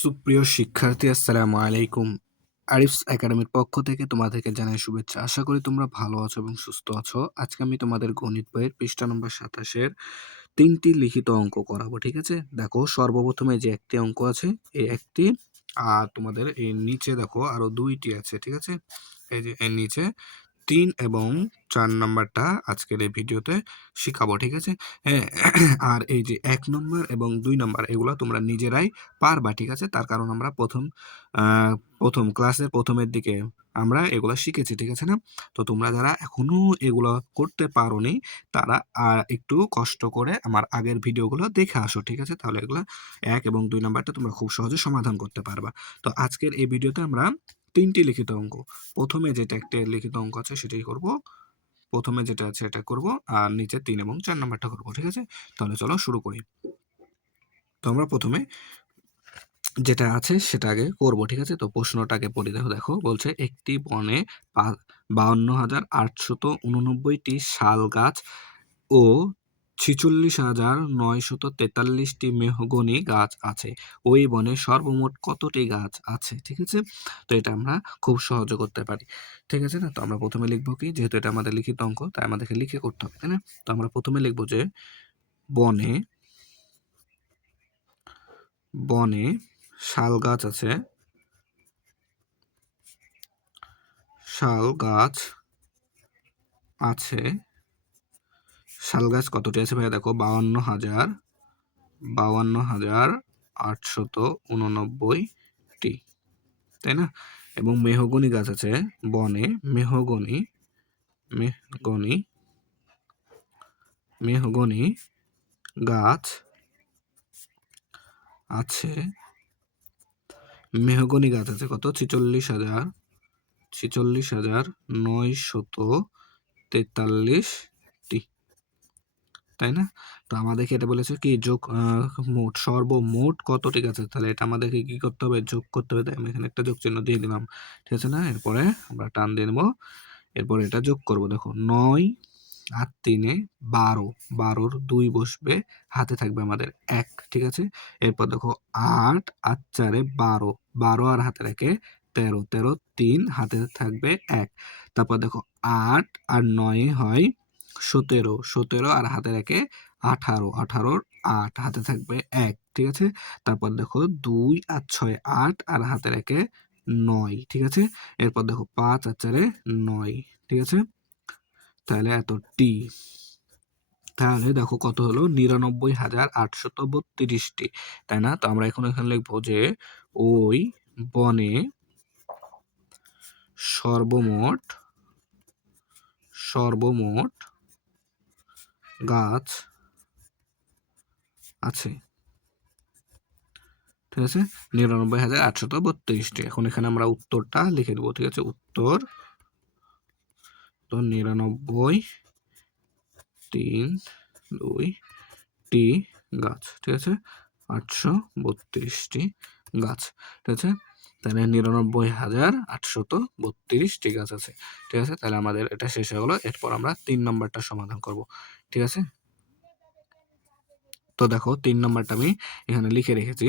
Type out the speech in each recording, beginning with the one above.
সুপ্রিয় শিক্ষার্থী, আসসালামু আলাইকুম। আরিফস একাডেমির পক্ষ থেকে তোমাদেরকে জানাই শুভেচ্ছা। আশা করি তোমরা ভালো আছো এবং সুস্থ আছো। আজকে আমি তোমাদের গণিত বইয়ের পৃষ্ঠা নম্বর ২৭ এর ৩টি লিখিত অঙ্ক করাবো, ঠিক আছে? দেখো, সর্বপ্রথমে যে একটি অঙ্ক আছে, এই একটি, আর তোমাদের এর নিচে দেখো আরো ২টি আছে, ঠিক আছে? এই যে এর নিচে ৩ এবং ৪ নাম্বারটা আজকের এই ভিডিওতে শিখাবো, ঠিক আছে? হ্যাঁ, আর এই যে ১ নম্বর এবং ২ নম্বর এগুলো তোমরা নিজেরাই পারবা, ঠিক আছে? তার কারণ আমরা প্রথম ক্লাসের প্রথমের দিকে আমরা এগুলা শিখেছি, ঠিক আছে না? তো তোমরা যারা এখনো এগুলো করতে পারোনি, তারা একটু কষ্ট করে আমার আগের ভিডিওগুলো দেখে আসো, ঠিক আছে? তাহলে এগুলা ১ এবং ২ নাম্বারটা তোমরা খুব সহজে সমাধান করতে পারবা। তো আজকের এই ভিডিওতে আমরা ৩টি লিখিত অঙ্ক, প্রথমে যেটা একটা লিখিত অঙ্ক আছে সেটাই করব, প্রথমে যেটা আছে এটা করব, আর নিচে ৩ এবং ৪ নাম্বারটা করব, ঠিক আছে? তাহলে চলো শুরু করি। তো আমরা প্রথমে যেটা আছে সেটা আগে করব, ঠিক আছে? তো প্রশ্নটাকে পড়ি, দেখো দেখো বলছে একটি বনে ৫২,৮৮৯টি শাল গাছ ও ৪৬,৯৪৩টি মেহগনি গাছ আছে। ওই বনে সর্বমোট কতটি গাছ আছে, ঠিক আছে? তো এটা আমরা খুব সহজে করতে পারি, ঠিক আছে না? তো আমরা প্রথমে লিখবো কি, যেহেতু এটা আমাদের লিখিত অঙ্ক তাই আমাদেরকে লিখে করতে হবে, তাই না? তো আমরা প্রথমে লিখবো যে বনে বনে শাল গাছ আছে, শাল গাছ আছে। শাল গাছ কতটি আছে ভাইয়া? দেখো ৫২,৮৮৯টি, তাই না? এবং মেহগনি গাছ আছে বনে, মেহগনি মেহগনি মেহগনি গাছ আছে। মেহগনি গাছ আছে কত? ৪৬,৯৪৩টি, তাই না? তো আমাদেরকে এটা বলেছে কি, যোগ মোট সর্বমোট কতটি গাছ আছে, তাহলে এটা আমাদেরকে কি করতে হবে? যোগ করতে হবে। তাই আমি এখানে একটা যোগ চিহ্ন দিয়ে দিলাম, ঠিক আছে না? এরপরে আমরা টান দিয়ে নেবো, এরপরে এটা যোগ করব। দেখো ৯ আর ৩-এ ১২, ১২-র ২ বসবে, হাতে থাকবে আমাদের ১, ঠিক আছে? এরপর দেখো ৮ আর ৪-এ ১২, ১২ আর হাতে রাখে ১৩, ১৩ ৩ হাতে থাকবে ১। তারপর দেখো ৮ আর ৯-এ হয় ১৭, ১৭ আর হাতে রাখে ১৮, ১৮-র ৮ হাতে থাকবে ১, ঠিক আছে? তারপর দেখো ২ আর ৬ ৮ আর হাতে রাখে ৯, ঠিক আছে? এরপর দেখো ৫ আর ৪-এ ৯, ঠিক আছে? তাহলে এতটি, তাহলে দেখো কত হলো? ৯৯,৮৩২টি, তাই না? তো আমরা এখন এখানে লিখবো যে ওই বনে সর্বমোট সর্বমোট গাছ আছে, ঠিক আছে? ৯৯,৮৩২টি। এখন এখানে আমরা উত্তরটা লিখে দেবো, ঠিক আছে? উত্তর তো ৯৯ ৩ 2 টি গাছ, ঠিক আছে? ৮৩২টি গাছ, ঠিক আছে? তাহলে ৯৯,৮৩২টি গাছ আছে, ঠিক আছে? তাহলে আমাদের এটা শেষ হয়ে গেলো। এরপর আমরা ৩ নম্বরটা সমাধান করব, ঠিক আছে? তো দেখো ৩ নম্বরটা আমি এখানে লিখে রেখেছি।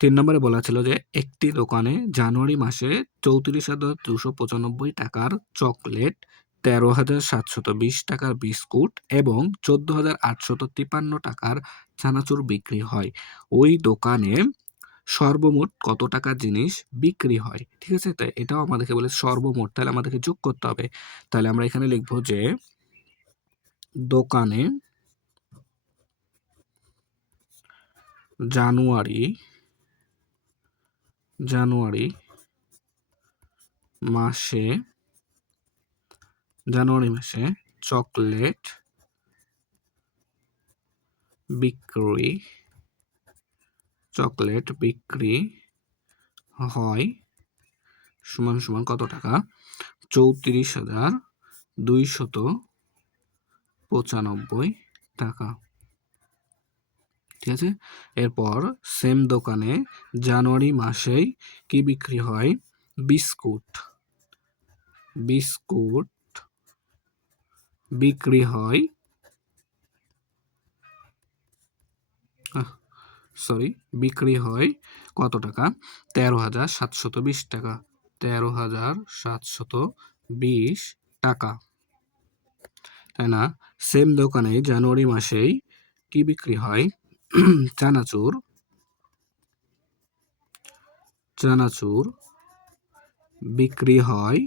৩ নম্বরে বলা ছিল যে একটি দোকানে জানুয়ারি মাসে ৩৪,২৯৫ টাকার চকলেট, ১৩,৭২০ টাকার বিস্কুট এবং ১৪,৮৫৩ টাকার চানাচুর বিক্রি হয়। ওই দোকানে সর্বমোট কত টাকার জিনিস বিক্রি হয়, ঠিক আছে? তাই এটাও আমাদেরকে বলে সর্বমোট, তাহলে আমাদেরকে যোগ করতে হবে। তাহলে আমরা এখানে লিখবো যে দোকানে জানুয়ারি জানুয়ারি মাসে চকলেট বিক্রি হয় সমান সমান কত টাকা? ৩৪,২৯৫ টাকা, ঠিক আছে? এরপর সেম দোকানে জানুয়ারি মাসেই কি বিক্রি হয়? বিস্কুট বিক্রি হয় বিক্রি হয় কত টাকা? 13,720 টাকা। 13,720 টাকা, তাই না? সেম দোকানে জানুয়ারি মাসেই কি বিক্রি হয়? চানাচুর চানাচুর বিক্রি হয়,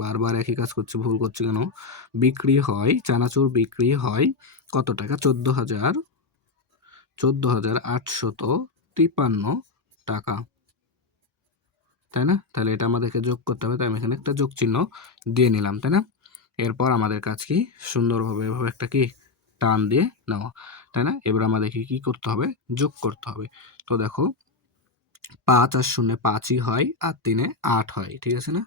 বারবার একই কাজ করছি, ভুল করছি কেন? চানাচুর বিক্রি হয় কত টাকা? 14,853 টাকা, তাই না? তাহলে এটা আমাদেরকে যোগ করতে হবে, তাই আমি এখানে একটা যোগ চিহ্ন দিয়ে নিলাম, তাই না? এরপর আমাদের কাজ কি? সুন্দরভাবে এভাবে একটা কি টান দিয়ে নেওয়া, তাই না? এবার আমাদেরকে কি করতে হবে? যোগ করতে হবে। তো দেখো, 5 আর 0 5ই হয়, আর 3 8 হয়, ঠিক আছে না?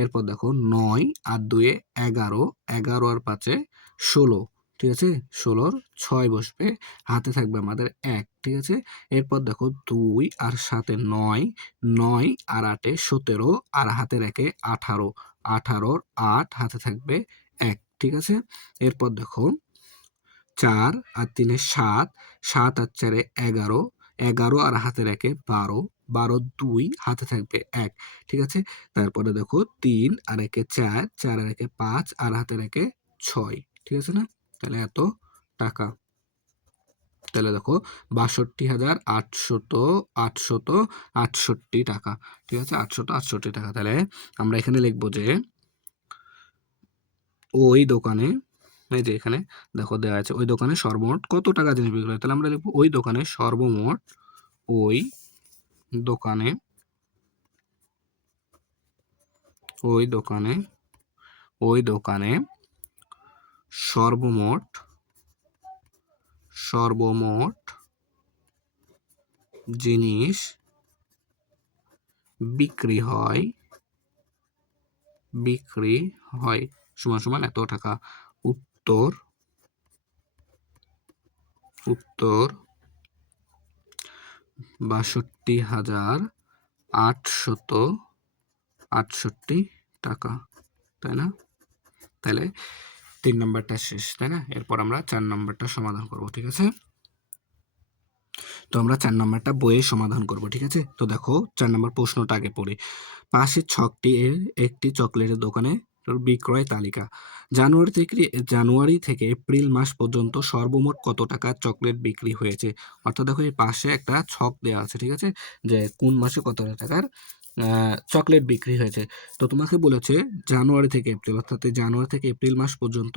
এরপর দেখো 9 আর 2 11, 11 আর 5 16, ঠিক আছে? 16 6 বসবে, হাতে থাকবে আমাদের 1, ঠিক আছে? এরপর দেখো 2 আর 7 9, 9 আর 8 17, আর হাতের 1 18, 18 8, হাতে থাকবে 1, ঠিক আছে? এরপর দেখো 4 আর 3 7, 7 আর 4 11, 11 আর হাতের 1 12, 12 2, হাতে থাকবে 1, ঠিক আছে? তারপরে দেখো 3 আর 1 4, 4 আর 1 5, আর হাতের 1 6, ঠিক আছে না? তাহলে এত টাকা। তাহলে দেখো 62,868 টাকা, ঠিক আছে? 868 টাকা। তাহলে আমরা এখানে লিখবো যে ওই দোকানে, এই যে এখানে দেখো দেওয়া আছে, ওই দোকানে সর্বমোট কত টাকা জিনিস বিক্রি হয়। তাহলে আমরা লিখবো ওই দোকানে সর্বমোট, ওই দোকানে ওই দোকানে ওই দোকানে সর্বমোট সর্বমোট জিনিস বিক্রি হয় সমান সমান এত টাকা। উত্তর উত্তর 62,868 টাকা, তাই না? তাহলে 3 নম্বরটা শেষ, তাই না? এরপর আমরা 4 নম্বরটা সমাধান করব, ঠিক আছে? তো আমরা 4 নম্বরটা বইয়ে সমাধান করব, ঠিক আছে? তো দেখো 4 নম্বর প্রশ্নটা আগে পড়ি। পাশের ছকটি একটি চকলেটের দোকানে বিক্রয় তালিকা। জানুয়ারি থেকে এপ্রিল মাস পর্যন্ত সর্বমোট কত টাকার চকলেট বিক্রি হয়েছে। অর্থাৎ দেখো এই পাশে একটা ছক দেওয়া আছে, ঠিক আছে? যে কোন মাসে কত টাকার চকলেট বিক্রি হয়েছে। তো তোমাকে বলেছে জানুয়ারি থেকে এপ্রিল, অর্থাৎ এই জানুয়ারি থেকে এপ্রিল মাস পর্যন্ত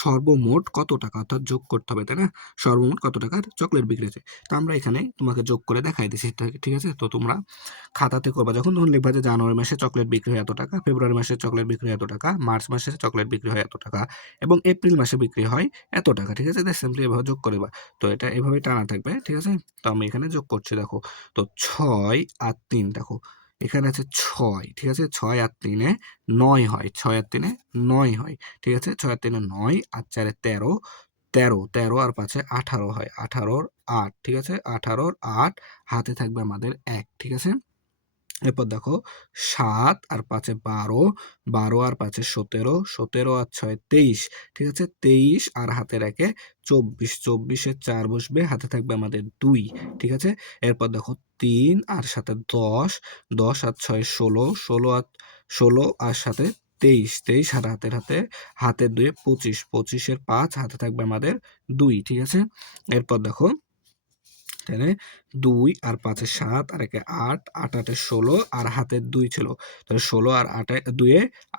সর্বমোট কত টাকা, অর্থাৎ যোগ করতে হবে, তাই না? সর্বমোট কত টাকার চকলেট বিক্রি হয়েছে। তো আমরা এখানে তোমাকে যোগ করে দেখাই দিচ্ছি, ঠিক আছে? তো তোমরা খাতাতে করবা যখন, তখন লিখবা যে জানুয়ারি মাসে চকলেট বিক্রি হয় এত টাকা, ফেব্রুয়ারি মাসে চকলেট বিক্রি হয় এত টাকা, মার্চ মাসে চকলেট বিক্রি হয় এত টাকা, এবং এপ্রিল মাসে বিক্রি হয় এত টাকা, ঠিক আছে? সিম্পলি এভাবে যোগ করে দিবা। তো এটা এভাবে টানা থাকবে, ঠিক আছে? তো আমি এখানে যোগ করছি, দেখো। তো 6 আর 3, দেখো এখানে আছে 6, ঠিক আছে? 6 আর 3 9 হয়, 6 আর 3 9 হয়, ঠিক আছে? 6 আর 3 9, আর 4 13, 13, 13 আর 5 18 হয়, 18 8, ঠিক আছে? 18 8, হাতে থাকবে আমাদের 1, ঠিক আছে? এরপর দেখো 7 আর 5 12, 12 আর 5 17, 17 আর 6 23, ঠিক আছে? 23 আর হাতের 1 24, 24 এর 4 বসবে, হাতে থাকবে আমাদের 2, ঠিক আছে? এরপর দেখো 3 আর 7 10, 10 আর 6 16, 16 আর 7 23, 23 আর হাতের 2 25, 25 এর 5, হাতে থাকবে আমাদের 2, ঠিক আছে? এরপর দেখো তাহলে 2 আর 5 7, আর 1 8, 8 8 16, আর হাতের 2 ছিল, তাহলে 16 আর 8 2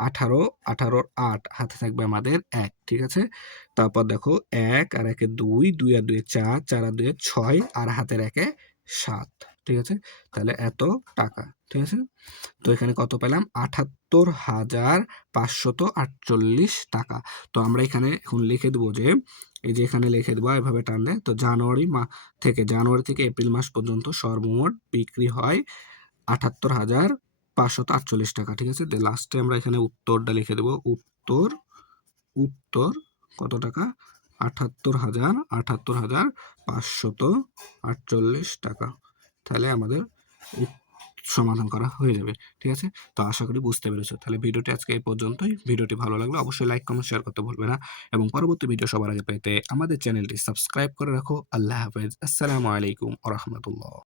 18, 18 8, হাতে থাকবে আমাদের 1, ঠিক আছে? তারপর দেখো 1 আর 1 2, 2 আর 2 4, 4 আর 2 6, আর হাতের 1 7, ঠিক আছে? তাহলে এত টাকা, ঠিক আছে? তো এখানে কত পেলাম? 78,548 টাকা। তো আমরা এখানে এখন লিখে দেবো যে, এই যে এখানে লিখে দেবো এভাবে টানলে, তো জানুয়ারি থেকে এপ্রিল মাস পর্যন্ত সর্বমোট বিক্রি হয় 78,548 টাকা, ঠিক আছে? লাস্টে আমরা এখানে উত্তরটা লিখে দেবো। উত্তর কত টাকা? 78,548 টাকা। তাহলে আমাদের সমাধান করা হয়ে যাবে। ঠিক আছে? তো আশা করি বুঝতে পেরেছো। তাহলে ভিডিওটি আজকে এই পর্যন্তই। ভিডিওটি ভালো লাগলে অবশ্যই লাইক, কমেন্ট, শেয়ার করতে ভুলবে না এবং পরবর্তী ভিডিও সবার আগে পেতে আমাদের চ্যানেলটি সাবস্ক্রাইব করে রাখো। আল্লাহ হাফেজ। আসসালামু আলাইকুম ওয়া রাহমাতুল্লাহ।